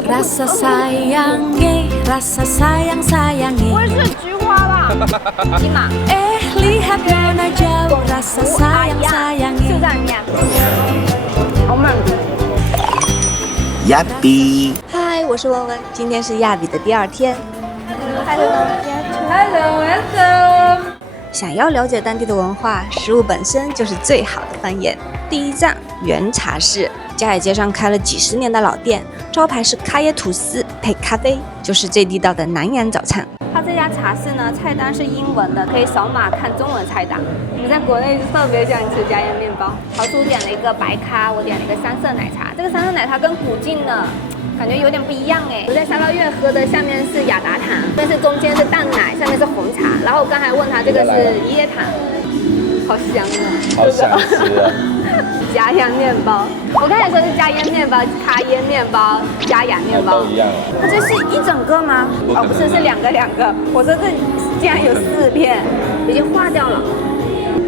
Rasa sayangi, rasa sayang sayangi. 不会是菊花吧？起码 lihat nona jauh, rasa sayang 是 sayangi. 在里面。好慢。亚比，嗨，我是文文，今天是亚比的第2天。Hello， 想要了解当地的文化，食物本身就是最好的翻译。第一站原茶室，嘉野街上开了几10年的老店，招牌是咖椰吐司配咖啡，就是最地道的南洋早餐。它这家茶室呢，菜单是英文的，可以扫码看中文菜单。我们在国内特别喜欢吃加盐面包。桃叔点了一个白咖，我点了一个3色奶茶。这个3色奶茶跟古晋的感觉有点不一样哎。我在沙捞越喝的下面是雅达糖，但是中间是淡奶，上面是红茶。然后我刚才问他这个是椰糖，好香啊！好想吃啊！加盐面包，我刚才说是加盐面包、咖椰面包、加雅面包，都一样。它这是一整个吗？哦，不是，是两个。我说这竟然有4片，已经化掉了。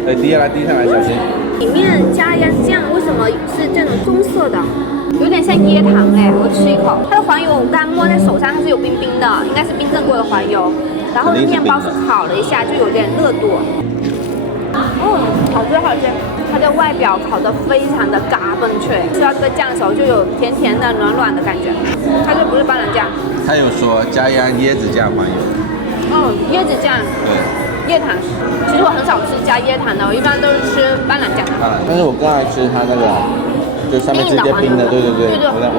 对，滴下来，小心。里面加盐酱为什么是这种棕色的？有点像椰糖哎，我吃一口。它的黄油我刚摸在手上，它是有冰冰的，应该是冰镇过的黄油。然后面包是烤了一下，就有点热度。好吃。它的外表烤得非常的嘎嘣脆，吃到这个酱手就有甜甜的、软软的感觉。它这不是斑斓酱，他有说加椰子酱黄油。椰子酱。对。椰糖，其实我很少吃加椰糖的，我一般都是吃斑斓酱。但是我更爱吃它那个，就上面直接冰的，对。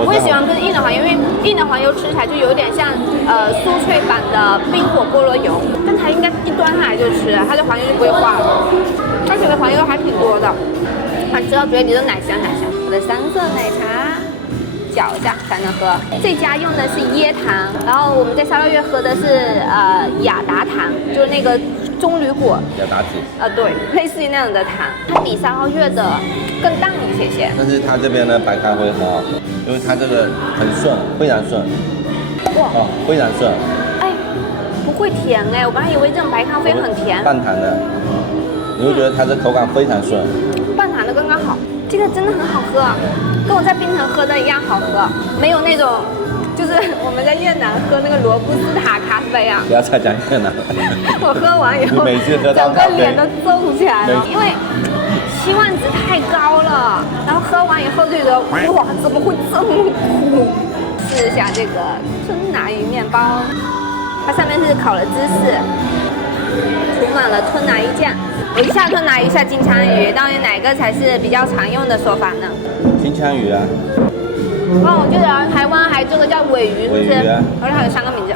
我也喜欢跟硬的黄油，因为硬的黄油吃起来就有点像酥脆版的冰火菠萝油，但它应该一端上来就吃，它的黄油就不会化了。它这个黄油还挺多的，它吃到嘴里都奶香。我的3色奶茶。搅一下才能喝。这家用的是椰糖，然后我们在沙捞越喝的是雅达糖，就是那个棕榈果。雅达子。对，类似于那样的糖，它比沙捞越的更淡一些。但是它这边的白咖啡很好喝，因为它这个很顺，非常顺。哇。非常顺。哎，不会甜哎，我本来以为这种白咖啡很甜。半糖的，你会觉得它的口感非常顺。半糖的刚刚好，这个真的很好喝。跟我在槟城喝的一样好喝，没有那种，就是我们在越南喝那个罗布斯塔咖啡啊。不要再讲越南了。我喝完以后，每次喝到整个脸都皱起来了，因为期望值太高了。然后喝完以后就觉得，哇，怎么会这么苦？试一下这个吞拿鱼面包，它上面是烤了芝士，涂满了吞拿鱼酱。我一下吞拿鱼，一下金枪鱼，到底哪个才是比较常用的说法呢？金枪鱼啊。我记得台湾还这个叫尾鱼，是不是？而且还有3个名字。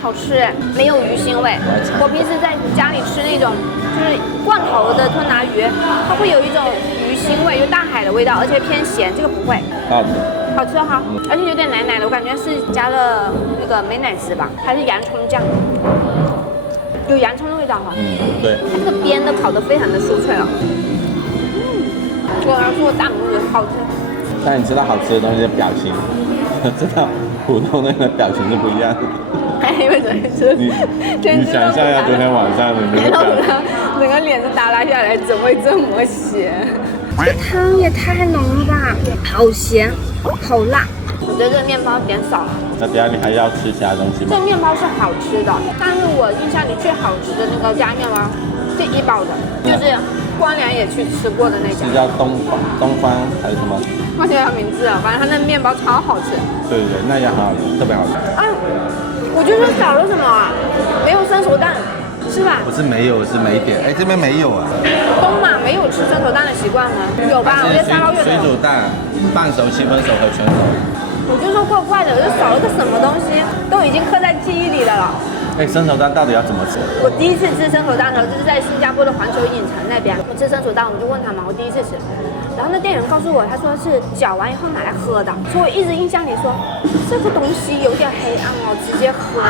好吃哎，没有鱼腥味。我平时在家里吃那种就是罐头的吞拿鱼，它会有一种鱼腥味，就大海的味道，而且偏咸，这个不会。好吃哈，而且有点奶奶的，我感觉是加了那个美乃滋吧，还是洋葱酱。有洋葱的味道哈，对，它这个边都烤得非常的酥脆了，我要说大拇指好吃。但你知道好吃的东西的表情，知道普通人的表情是不一样的。因为昨天吃，你想象一下昨天晚上的那个表情，整个脸是耷拉下来，怎么会这么咸？这汤也太浓了吧，好咸，好辣。我觉得这个面包点少了。那等下你还要吃其他东西吗？这面包是好吃的，但是我印象里最好吃的那个加面包是怡宝的，就是光良也去吃过的那家。是叫东方还是什么？忘记它名字了，反正它那面包超好吃。对，那也很好吃，特别好吃。我就说少了什么啊？没有生熟蛋，是吧？不是没有，是没点。这边没有啊。东马没有吃生熟蛋的习惯吗？有吧？我在沙捞越水煮蛋、半熟、7分熟和全熟。我就说怪怪的，我就少了个什么东西，都已经刻在记忆里的了。生熟蛋到底要怎么吃？我第一次吃生熟蛋的时候，就是在新加坡的环球影城那边，我吃生熟蛋，我们就问他嘛，我第一次吃，然后那店员告诉我，他说是搅完以后拿来喝的，所以我一直印象里说这个东西有点黑暗哦，直接喝，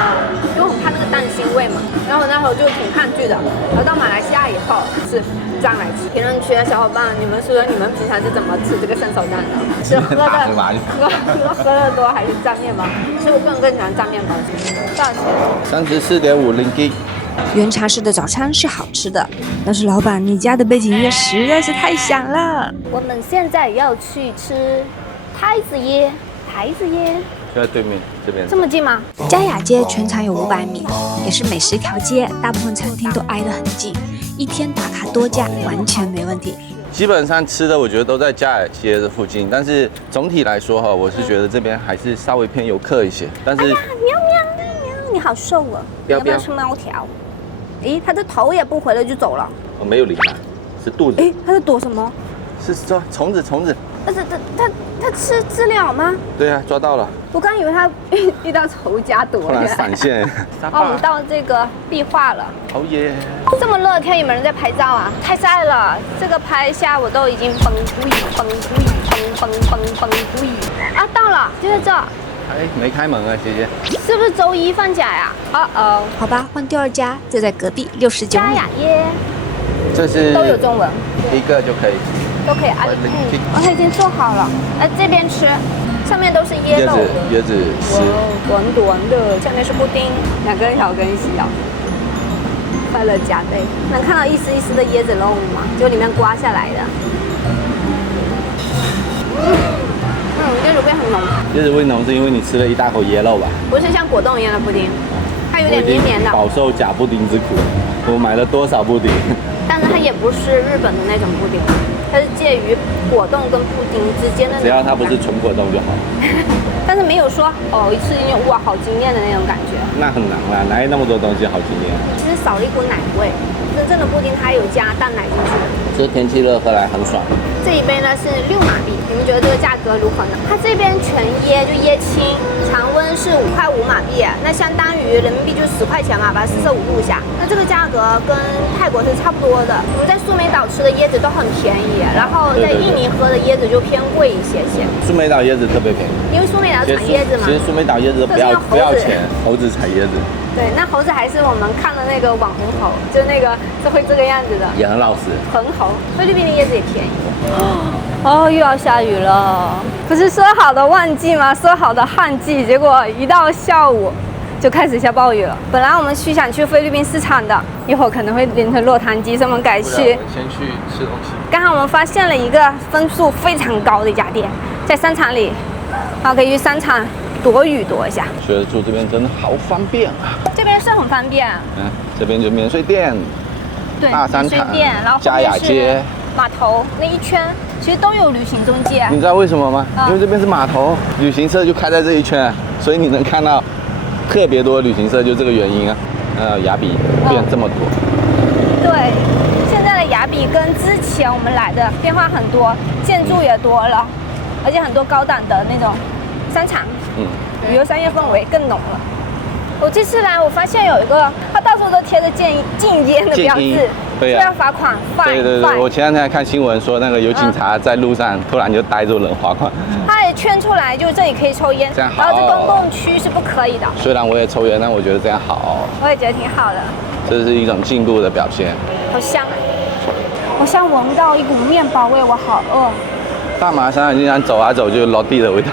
因为我很怕那个蛋腥味嘛。然后我那会儿就挺抗拒的，然后到马来西亚以后是这样来吃。评论区的小伙伴，你们说你们平常是怎么吃这个生熟蛋的？是喝的多还是蘸面包？其实我更喜欢蘸面包。多少钱？34.5 ringgit。原茶室的早餐是好吃的，但是老板，你家的背景音乐实在是太响了。我们现在要去吃太子椰牌子耶，就在对面这边。这么近吗？嘉雅街全长有500米，也是美食一条街，大部分餐厅都挨得很近，一天打卡多家完全没问题。基本上吃的我觉得都在嘉雅街的附近，但是总体来说哈，我是觉得这边还是稍微偏游客一些。但是喵喵喵，你好瘦哦，你要不要吃猫条？咦，它的头也不回了就走了。我没有理它，是肚子。诶，它在躲什么？是抓虫子。它吃知了吗？对啊，抓到了。我刚以为它遇到仇家躲突然闪现。哦，我们到这个壁画了。好耶！这么热天有没有人在拍照啊？太晒了，这个拍一下我都已经崩溃啊！到了，就在这。哎，没开门啊，姐姐。是不是周一放假呀？哦，好吧，换第2家，就在隔壁69米。嘉雅耶，这是都有中文，一个就可以。都可以按配。哦，它已经做好了，这边吃，上面都是椰肉，椰子丝，短短的，下面是布丁，2根小根小，快乐加倍，能看到一丝一丝的椰子肉吗？就里面刮下来的。椰子味很浓，椰子味浓是因为你吃了一大口椰肉吧？不是像果冻一样的布丁，它有点绵绵的，饱受假布丁之苦。我买了多少布丁？但是它也不是日本的那种布丁，它是介于果冻跟布丁之间的那种。只要它不是纯果冻就好。但是没有说一吃进去哇好惊艳的那种感觉。那很难啦，哪有那么多东西好惊艳？其实少了一股奶味，真正的布丁它有加蛋奶进去的。这天气热喝来很爽。这一杯呢是6马币，你们觉得这个价格如何呢？它这边全椰就椰青，常温是5块5马币，那相当于人民币就10块钱嘛，把它45度一下。那这个价格跟泰国是差不多的。我们在苏梅岛吃的椰子都很便宜，然后在印尼喝的椰子就偏贵一些些。苏梅岛椰子特别便宜，因为苏梅岛产椰子嘛。其实苏梅岛椰子不要钱，猴子采椰子。对，那猴子还是我们看的那个网红猴，就那个是会这个样子的，也很老实。恒猴，菲律宾的椰子也便宜。哦，又要下雨了，不是说好的旺季吗？说好的旱季，结果一到下午就开始下暴雨了。本来我们想去菲律宾市场的，一会儿可能会淋成落汤鸡，所以我们改去。先去吃东西。刚好我们发现了一个分数非常高的一家店，在商场里，可以去商场躲雨躲一下。觉得住这边真的好方便啊！这边是很方便。这边就免税店，对，大商场，然后嘉雅街。码头那一圈其实都有旅行中介，你知道为什么吗？因为这边是码头，旅行社就开在这一圈，所以你能看到特别多的旅行社，就这个原因啊。雅比变这么多。对，现在的雅比跟之前我们来的变化很多，建筑也多了，而且很多高档的那种商场，旅游商业氛围更浓了。我这次来，我发现有一个，它到处都贴着禁烟的标志。对要罚款。对，我前两天看新闻说，那个有警察在路上突然就逮住人罚款。他也圈出来，就是这里可以抽烟，这样好。然后这公共区是不可以的。虽然我也抽烟，但我觉得这样好。我也觉得挺好的。这是一种进步的表现。好香啊！我现在闻到一股面包味，我好饿。大马商经常走啊走就落地的味道。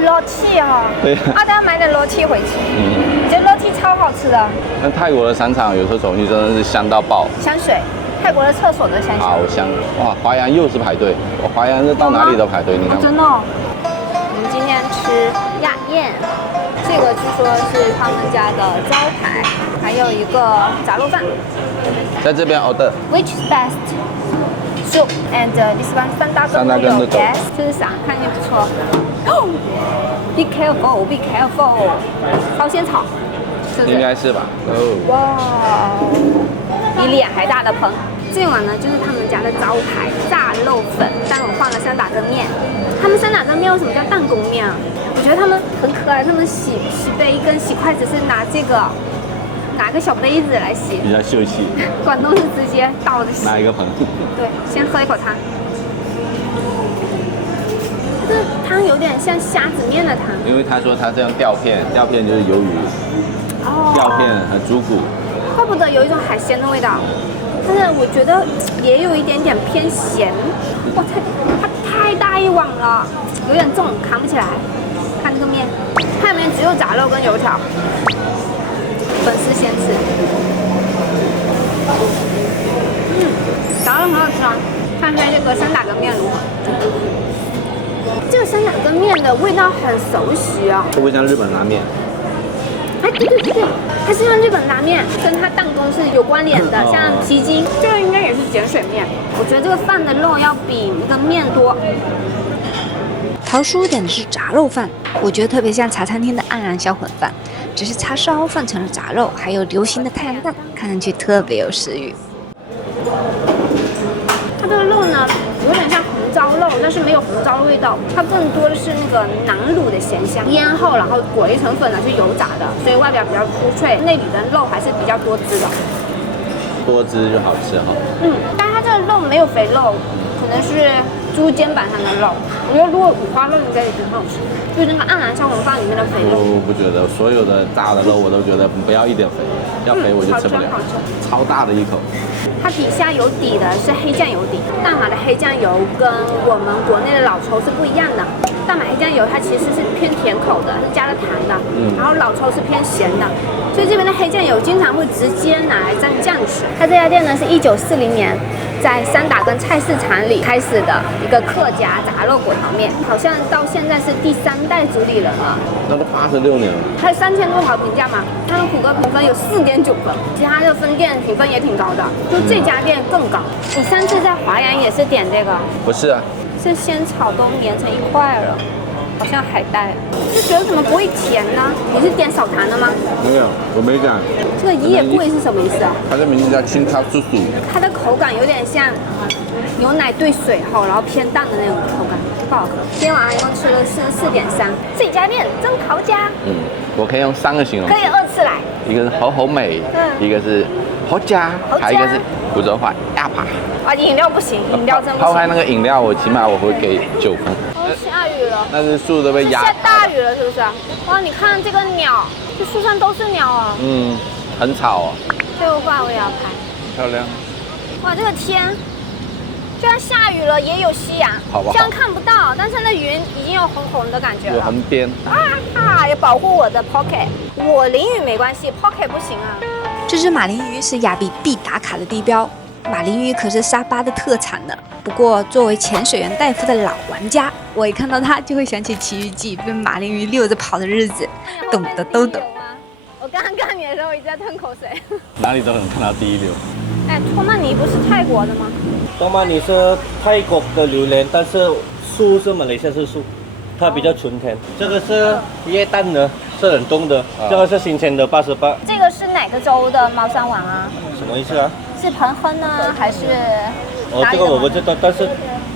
裸体啊！对。大家买点裸体回去。我觉得裸体超好吃的。那泰国的商场有时候走进去真的是香到爆。香水，泰国的厕所都香水。好香！哇，华阳又是排队，我华阳是到哪里都排队，你看。真的。我们今天吃雅宴，这个据说是他们家的招牌，还有一个炸肉饭。在这边 order。Which is best? Soup and this one 三大根都有 yes， 这是啥？看起来不错。Be careful, be careful。朝鲜草，是不是？应该是吧。哇，比脸还大的盆。这碗呢就是他们家的招牌炸肉粉，但我换了三打根面。他们三打根面为什么叫弹弓面啊？我觉得他们很可爱，他们洗杯跟洗筷子是拿这个。拿个小杯子来洗，比较秀气。广东是直接倒着洗。拿一个盆。对，先喝一口汤。这汤有点像虾子面的汤。因为他说他这样吊片，吊片就是鱿鱼。哦。吊片和猪骨。怪不得有一种海鲜的味道，但是我觉得也有一点点偏咸。哇，它太大一碗了，有点重，扛不起来。看这个面，它里面只有炸肉跟油条。粉丝先吃，炸肉很好吃啊！看看这个三打根面如何？这个三打根面的味道很熟悉啊。会不会像日本拉面？哎，对，它是像日本拉面，跟它弹弓是有关联的，像皮筋，这个应该也是碱水面。我觉得这个饭的肉要比那个面多。桃叔点的是炸肉饭，我觉得特别像茶餐厅的黯然销魂饭，只是叉烧换成了炸肉，还有流心的太阳蛋，看上去特别有食欲。它这个肉呢，有点像红烧肉，但是没有红烧的味道，它更多的是那个囊卤的咸香，腌后然后裹一层粉呢是油炸的，所以外表比较酥脆，内里的肉还是比较多汁的。多汁就好吃哈。但是它这个肉没有肥肉，可能是猪肩膀上的肉。我觉得如果五花肉应该也挺好吃，就是那个黯然销魂饭里面的肥肉。我不觉得，所有的炸的肉我都觉得不要一点肥，要肥我就吃不了。好吃。超大的一口。它底下有底的是黑酱油底，大马的黑酱油跟我们国内的老抽是不一样的。大马黑酱油它其实是偏甜口的，是加了糖的，然后老抽是偏咸的，所以这边的黑酱油经常会直接拿来蘸酱吃。它这家店呢是1940年在三打根菜市场里开始的一个客家炸肉果条面，好像到现在是第3代主理人了。那都86年了。它有3000多条评价嘛，它的谷歌评分有4.9分，其他的分店评分也挺高的，就这家店更高。你上次在华阳也是点这个？不是啊，是仙草都粘成一块了，好像海带。就觉得怎么不会甜呢？你是点少糖的吗？没有，我没讲。这个叶桂是什么意思啊？它的名字叫青草叔叔。它的口感有点像牛奶兑水后，然后偏淡的那种口感，不好喝。今天晚上一共吃了4.3。这家店真豪家。我可以用3个形容词。可以2次来。一个是好美，一个是好家，还有一个是福州话亚帕。啊，饮料不行，饮料真不行。抛开那个饮料，我起码我会给9分。哦，下雨了。那是树都被压。下大雨了是不是？哇，你看这个鸟，这树上都是鸟啊。很吵哦。这幅画我也要拍。漂亮。哇，这个天，虽然下雨了，也有夕阳，好不好？虽然看不到，但是那云已经有红红的感觉了。有横边。要保护我的 pocket。我淋雨没关系 ，pocket 不行啊。这只马林鱼是亚比必打卡的地标，马林鱼可是沙巴的特产呢。不过作为潜水员戴夫的老玩家，我一看到它就会想起《奇遇记》被马林鱼遛着跑的日子，懂的都懂。我刚刚看你的时候一直在吞口水。哪里都能看到第一流。哎，托曼尼不是泰国的吗？托曼尼是泰国的榴莲，但是树是马来西亚是树，它比较纯甜。这个是椰蛋的，是冷冻的，这个是新鲜的88。这个是哪个州的猫山王啊？什么意思啊？是彭亨呢，还是？这个我不知道，但是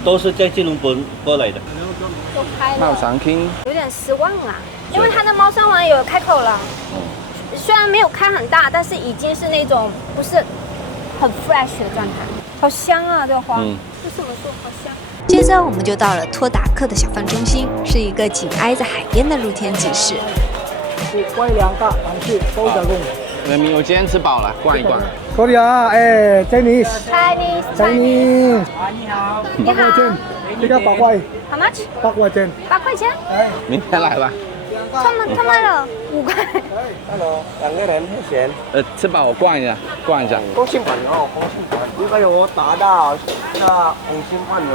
都是在吉隆坡过来的。都开了。茂山 King 有点失望啦，因为它的猫山王有开口了，虽然没有开很大，但是已经是那种不是很 fresh 的状态。好香啊，这个花。这什么树？好香。接着我们就到了托达克的小贩中心，是一个紧挨着海边的露天集市。乖2个螃蟹，包1公。我今天吃饱了，逛一逛。Korea，Chinese。Chinese。你好。你好。这个8块。How much？ 8块钱。8块钱。明天来吧。他卖了5块。Hello，2个人付钱。吃饱我逛一下。光心版哦，光心版。这个有打到那红心饭的。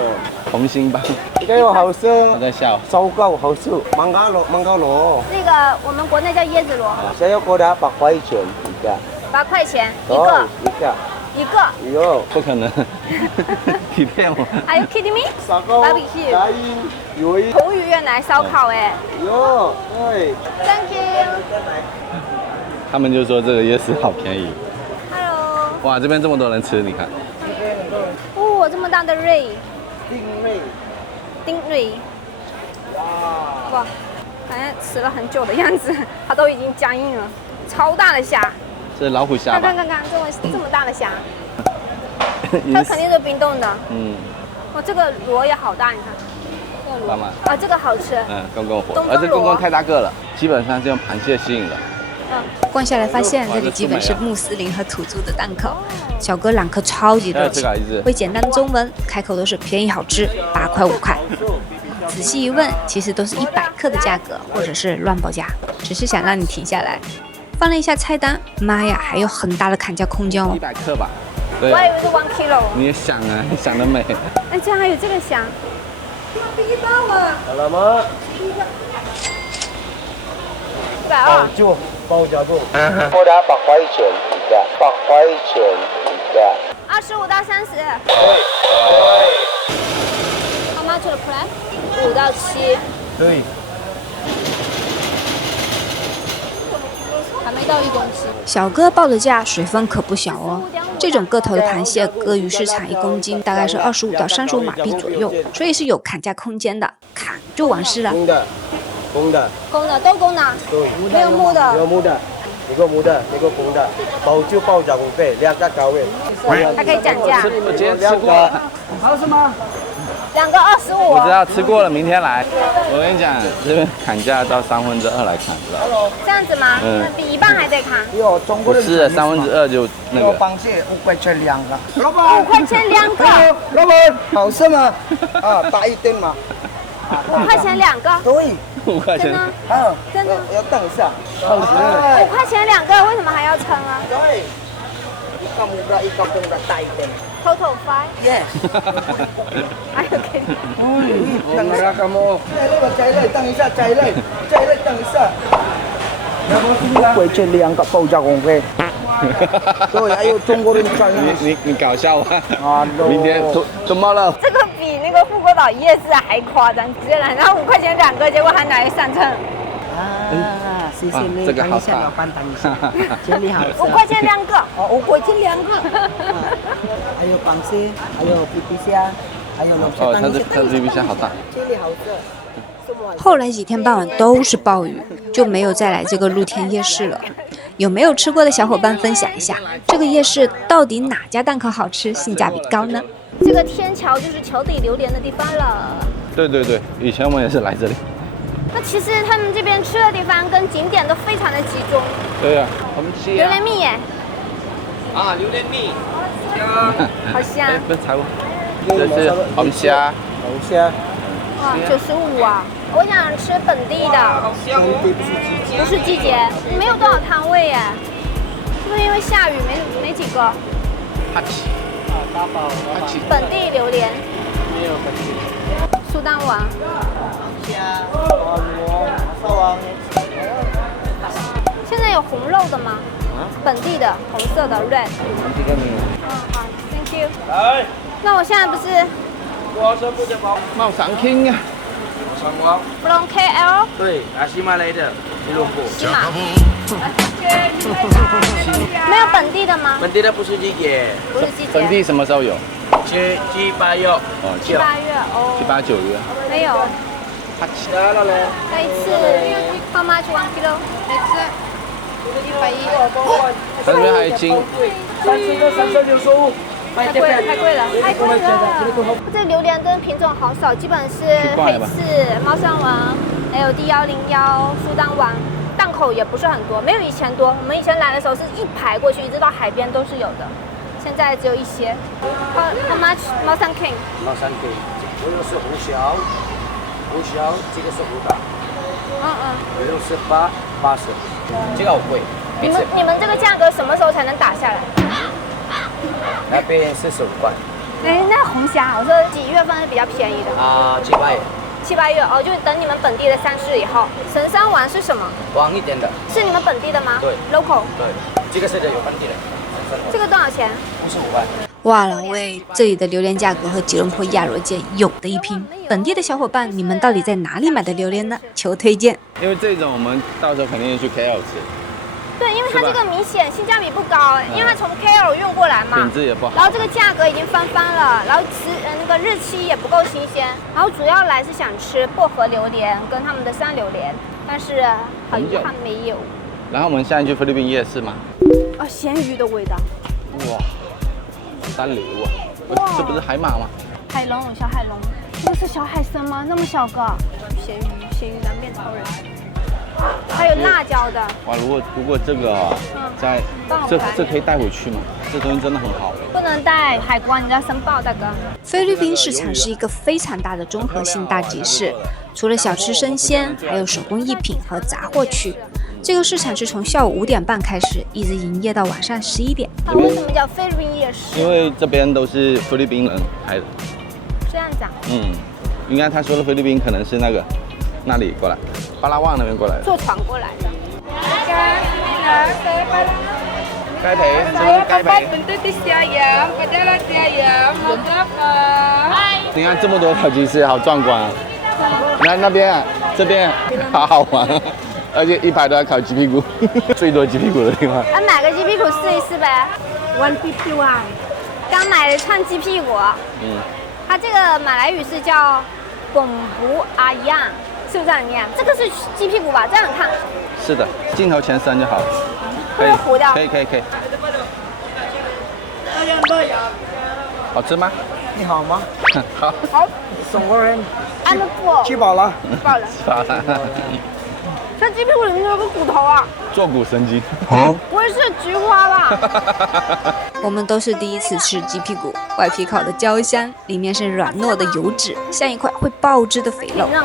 红心吧。这个有好吃。我在笑。烧烤好吃。芒果螺。那个我们国内叫椰子螺。现在过来8块钱一个。8块钱一个。一个。哟，不可能。你骗我。Are you kidding me? Barbecue。红鱼越南烧烤哎。哟，对。Thank you。他们就说这个夜市好便宜。Hello。哇，这边这么多人吃，你看。哦，这么大的瑞。丁瑞。哇，感觉吃了很久的样子，它都已经僵硬了。超大的虾。是老虎虾吧？看，这么大的虾。它肯定是冰冻的。哇，这个螺也好大，你看。妈妈。啊，这个好吃。公公火，而且公公太大个了，基本上是用螃蟹吸引的。逛下来发现这里基本是穆斯林和土著的档口，小哥揽客超级热情，会简单的中文，开口都是便宜好吃，8块5块。仔细一问，其实都是100克的价格，或者是乱报价，只是想让你停下来。翻了一下菜单，妈呀，还有很大的砍价空间哦！100克吧。我还以为是1 kilo。你也想啊，你想得美。哎，竟然还有这个虾。Alamak. 120。就包加购。我俩8块钱一个，8块钱一个。 25到30。How much the price？5到7。对。还没到1公斤。小哥报的价水分可不小哦。这种个头的螃蟹，搁鱼市场1公斤大概是25到35马币左右，所以是有砍价空间的，砍就完事了。公的，公的，公的都公的，对，没有母的。没有母的，一个母的，一个公的，包就包加工费，2个高位。还可以讲价。我今天吃过了，好是吗？ 2个25。我知道吃过了，明天来。我跟你讲，这边砍价到2/3来砍，知道吧？这样子吗？比一半还得砍。有中国人。不是2/3就那个。螃蟹5块钱2个。老板。 5块钱2个。老板，好吃吗？啊，大一点嘛。 5块钱2个。对。 5块钱。啊，真的。要等一下。好吃。 5块钱2个，为什么还要称啊？对。一个母的，一个公的，大一点。 Total 5。Yes。还有给你。等一下，kamu。再来，等一下，再来，等一下。5块钱2个包加工费。对，还有中国人穿。你搞笑啊！啊，明天怎么了？这个比那个富国岛夜市还夸张，直接来，然后5块钱2个，结果还拿来上称。啊，谢谢你，这个好等一下，老板，等一下，这里好吃。 5块钱2个。哦，5块钱2个。还有螃蟹，还有皮皮虾，还有龙虾。哦，它这皮皮虾好大。这里好吃。后来几天傍晚都是暴雨，就没有再来这个露天夜市了。有没有吃过的小伙伴分享一下，这个夜市到底哪家档口好吃，性价比高呢？这个天桥就是桥底榴莲的地方了。对对对，以前我们也是来这里。那其实他们这边吃的地方跟景点都非常的集中。对呀，我们吃榴莲蜜耶，啊，榴莲蜜，好香。不是财务，这是红虾。红虾。哇，95啊！我想吃本地的，不是季节，没有多少摊位耶，是不是因为下雨没几个？本地榴莲，苏丹王，现在有红肉的吗？本地的红色的 red。好 ，Thank you。那我现在不是茂山 King 啊。 from KL。对，西马来的，吉隆坡。西马。没有本地的吗？本地的不是季节，不是季节。本地什么时候有7、8月。哦7、8月哦。 7、8、9月。没有。它起来了嘞。那一次 how much 1 kilo？ 它这边还有金。3065。太贵了，太贵了，太贵了！这榴莲真的品种好少，基本是黑刺、猫山王，还有D101、苏丹王，档口也不是很多，没有以前多。我们以前来的时候是一排过去，一直到海边都是有的，现在只有一些。How much 猫山 King？ 猫山 King， 这个是红小，这个是湖大，这个是80，这个好贵。你们这个价格什么时候才能打下来？ 那边45块。哎，那红虾，我说几月份是比较便宜的？啊，7、8月。 7、8月哦，就等你们本地的3、4以后。神山丸是什么？黄一点的。是你们本地的吗？对 ，local。对，这个是有本地的。这个多少钱？55块。哇了喂，这里的榴莲价格和吉隆坡亚罗间有的一拼。本地的小伙伴，你们到底在哪里买的榴莲呢？求推荐。因为这种我们到时候肯定去 KL 吃。 对，因为它这个明显性价比不高，因为它从 KL 运过来嘛，品质也不好。然后这个价格已经翻了，然后那个日期也不够新鲜，然后主要来是想吃薄荷榴莲跟他们的山榴莲，但是很遗憾没有。然后我们现在去菲律宾夜市嘛。哦，咸鱼的味道。哇，3流啊！这不是海马吗？海龙，小海龙，这个是小海参吗？那么小个，咸鱼难变超人。 还有辣椒的哇！如果这个在这可以带回去吗？这东西真的很好。不能带海关，你要申报，大哥。菲律宾市场是一个非常大的综合性大集市，除了小吃生鲜，还有手工艺品和杂货区。这个市场是从下午5点半开始，一直营业到晚上11点。它为什么叫菲律宾夜市？因为这边都是菲律宾人开的。这样讲。应该他说的菲律宾可能是那里过来，巴拉望那边过来的。坐船过来的。该赔，是不是该赔？你看这么多烤鸡翅，好壮观啊！你看那边啊，这边好好玩啊，而且一排都在烤鸡屁股，最多鸡屁股的地方。买个鸡屁股试一试呗。151。刚买了串鸡屁股。它这个马来语是叫“蹦布阿样”，是不是这样念？这个是鸡屁股吧？这样看。是的，镜头前伸就好。可以糊掉。可以。好吃吗？你好吗？好。好。送过来。安的不？吃饱了。饱了。这鸡屁股里面有个骨头啊。坐骨神经。不会是菊花吧？我们都是第一次吃鸡屁股，外皮烤的焦香，里面是软糯的油脂，像一块会爆汁的肥肉。硬，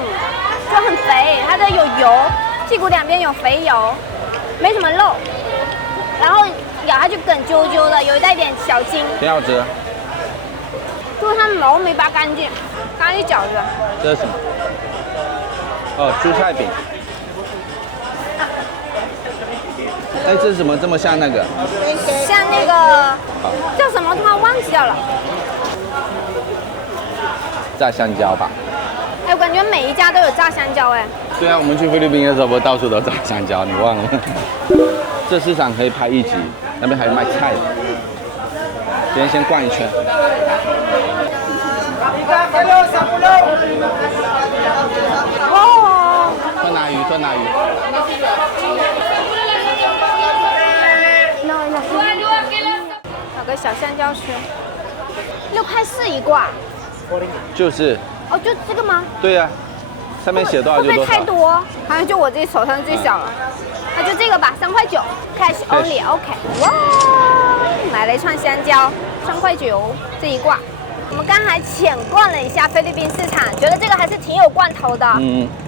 就很肥，它的有油，屁股两边有肥油，没什么肉，然后咬下去梗啾啾的，有一带点小筋。挺好吃。就是它毛没拔干净，刚一饺子。这是什么？哦，蔬菜饼。哎，这是什么？这么像那个？像那个叫什么？突然忘记掉了。炸香蕉吧。哎，我感觉每一家都有炸香蕉哎。对啊，我们去菲律宾的时候，不是到处都炸香蕉，你忘了？这市场可以拍一集，那边还有卖菜的。今天先逛一圈。哦。吞拿鱼。找个小香蕉吃，6块4一挂。就是。哦，就这个吗？对呀、上面写多少就多少。会不会太多？好像就我自己手上最小了。那就这个吧，3块9 ，cash only，OK。哇，买了一串香蕉，3块9这一挂。我们刚才浅逛了一下菲律宾市场，觉得这个还是挺有罐头的。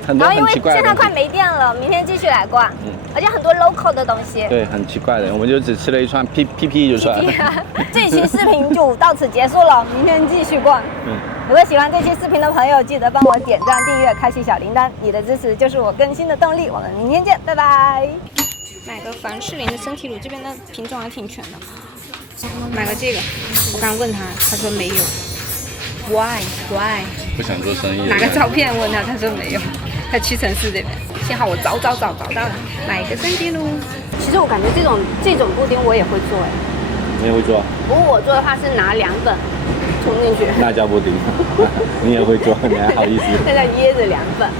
很多然后因为很奇怪的东西。现在快没电了，明天继续来逛。而且很多 local 的东西。对，很奇怪的，我们就只吃了一串屁就出来了。这期视频就到此结束了，明天继续逛。如果喜欢这期视频的朋友，记得帮我点赞、订阅、开启小铃铛，你的支持就是我更新的动力。我们明天见，拜拜。买个凡士林的身体乳，这边的品种还挺全的。买个这个，我刚问他，他说没有。Why？ 不想做生意。拿个照片问他，他说没有。在屈臣氏这边，幸好我找到了，买一个身体乳。其实我感觉这种布丁我也会做哎。你也会做？不过我做的话是拿2本冲进去。那叫布丁。你也会做，你还好意思？那叫椰子2本。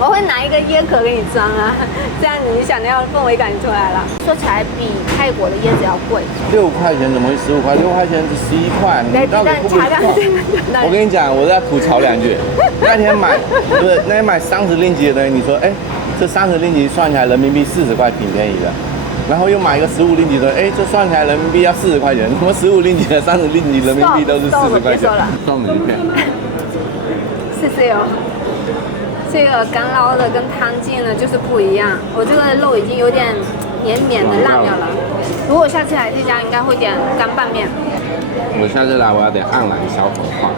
我会拿一个椰壳给你装啊，这样你想要的氛围感就出来了。说起来比泰国的椰子要贵。6块钱怎么会15块？6块钱是11块，你到底不会算？我跟你讲，我在吐槽2句。那天买30令吉的东西，你说这30令吉算起来人民币40块，挺便宜的。然后又买一个15令吉的，这算起来人民币要40块钱。什么15令吉的、30令吉人民币都是40块钱。送你一片。谢谢哦。这个干捞的跟汤浸的就是不一样，我这个肉已经有点绵绵的烂掉了。如果下次来这家，应该会点干拌面。我下次来我要点黯然销魂饭。